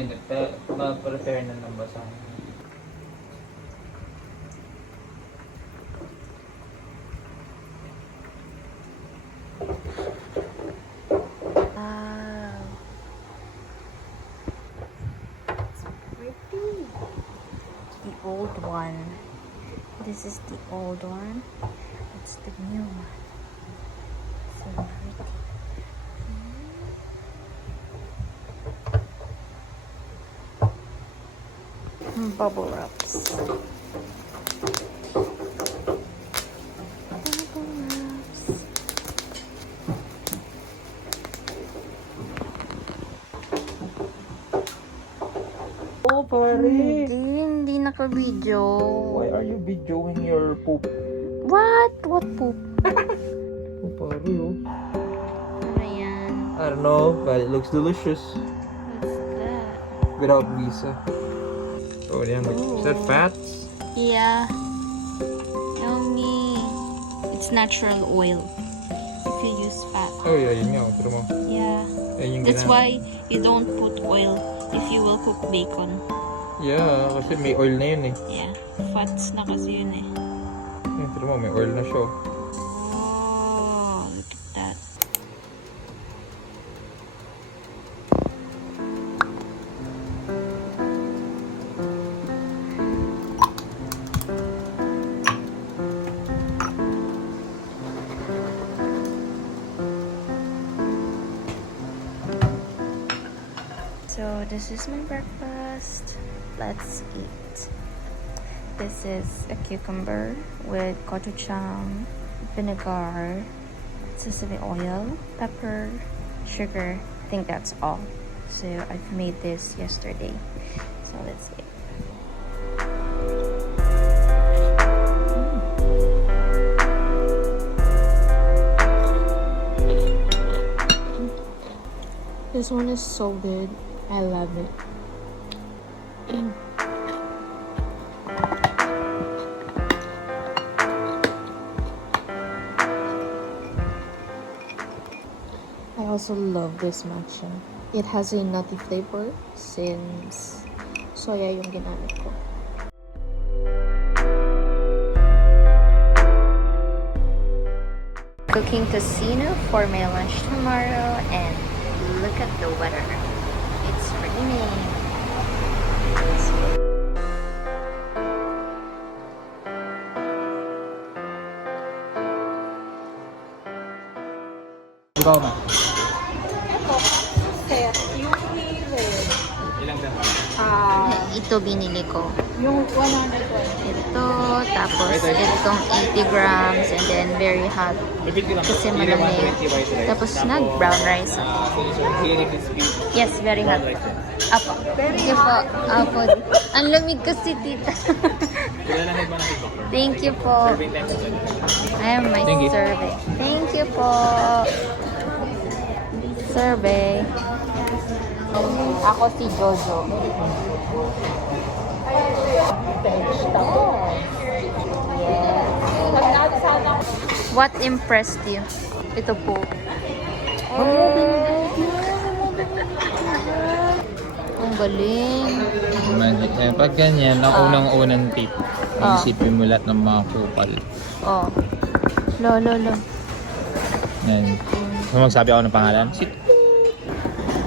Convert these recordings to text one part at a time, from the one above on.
Hindi, ma-prepare na ng basahan. Wow. It's pretty. The old one. This is the old one. It's the new one. So pretty. Bubble wraps. Bubble wraps. Oh, pare! Hindi naka-video. Why are you videoing your poop? What? What poop? Oh, pare, oh. Ano yan? I don't know, but it looks delicious. What's that? Without visa. Oh, yeah. Is that fats? Yeah. Yummy. It's natural oil. If you use fat. Oh, yeah, yun nga. Pero mo. Yeah. Yan yung That's why you don't put oil if you will cook bacon. Yeah, kasi may oil na yun eh. Yeah. Fats na kasi yun eh. Pero mo, may oil na siya. Oh, look at that. So this is my breakfast. Let's eat. This is a cucumber with gochujang, vinegar, sesame oil, pepper, sugar. I think that's all. So I've made this yesterday. So let's eat. This one is so good. I love it. I also love this matcha. It has a nutty flavor since soya yung ginamit ko. Cooking casino for my lunch tomorrow, and look at the weather. It's raining. Ikaw na. Set, yung red. Ilang dapat? Ito binili ko. Yung 120. Ito, tapos itong 80 grams, and then very hot. Kasi malamig. Tapos nag-brown rice ako. Yes, very hot. Apo. Sige po. Apo. Ang lamig kasi, tita. Thank you po. I have my survey. Thank you po. Survey. Ako si Jojo. What impressed you? Ito po. Ang galing. Pag ganyan, ang unang-unang tip, isipin mo lahat ng mga kupal. Oh. Lo. Yan. Kung magsabi ako ng pangalan,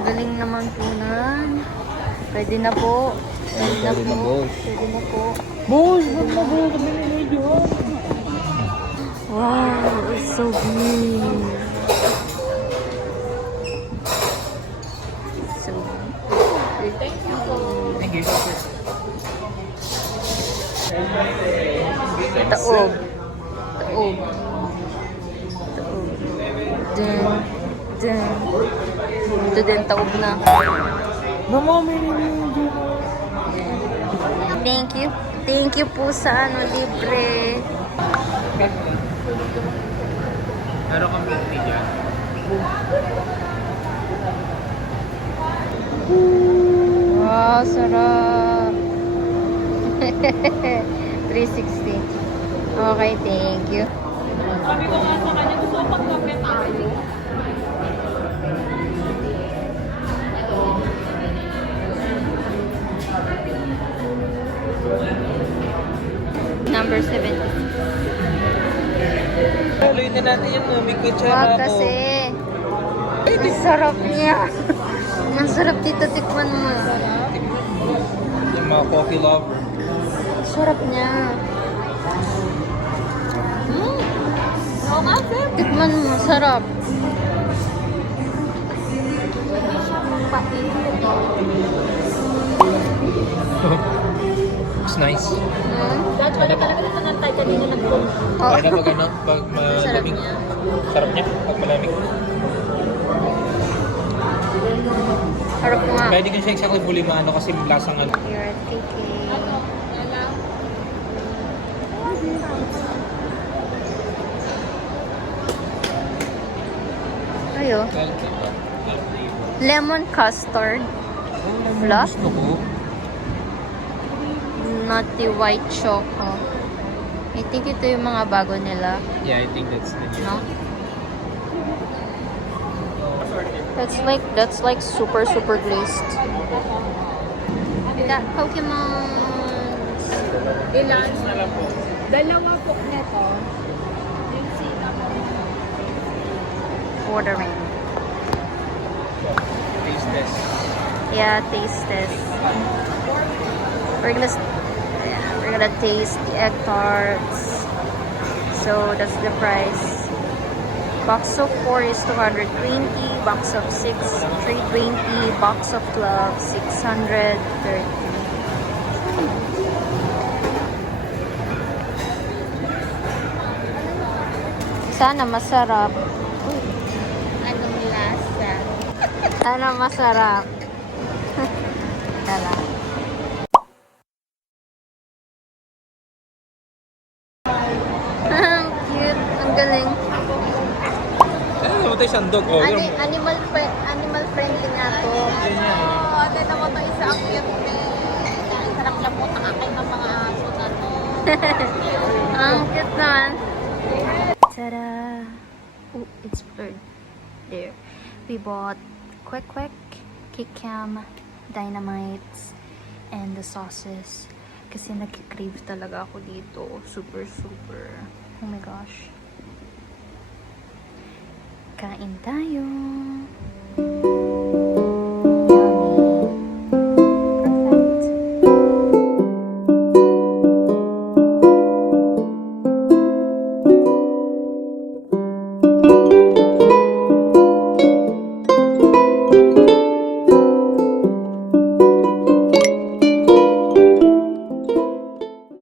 Galing naman po nan. Pwede na po. Pwede na Pwede na, po. boss. Pwede na po. Boss, ba't na bro? Kami ni medyo. Wow, it's so big. So big. Thank you. Taob. Taob. Taob. Dun. Ito din taob na. Thank you. Thank you po sa libre. Meron kang milk dyan? Wow, sarap. 360. Okay, thank you. Sabi ko nga sa kanya, gusto ko pagkape tayo. Wag kasi. Ang sarap niya. Ang sarap dito, tikman mo. Yung mga coffee lover. Sarap niya. Oo nga, sir. Tikman mo, sarap. It's nice. Dahil wala talaga na nantay kanina nag-boom. Oh. Kaya na pag ano, pag Sarap malamig. niya. Sarap niya, pag malamig. Sarap nga. Kaya di ko siya exactly fully maano kasi lasang ano. Here at KK. Ayo. Lemon custard. Fluff? Gusto ko. Nutty white choco. I think ito yung mga bago nila. Yeah, I think that's the new. No? That's like super glazed. We got Pokemon. Ilan? Dalawa po neto. Ordering. Taste test. Yeah, taste test. We're gonna taste the egg tarts. So that's the price. Box of 4 is 220. Box of 6, 320. Box of 12, 630. Sana masarap. Anong lasa? Sana masarap. Tala. Ang cute. Ang galing. Namatay siyang dog. Oh, Animal friendly nga to. Oo, ano naman ito isa ang cute eh. Ang sarap lang po takakay ng mga aso na to. Ang cute naman. Ta-da! Oh, it's blurred. There. We bought Quick Quick, Kikam, Dynamites, and the sauces. Kasi nag-crave talaga ako dito. Super. Oh my gosh. Kain tayo!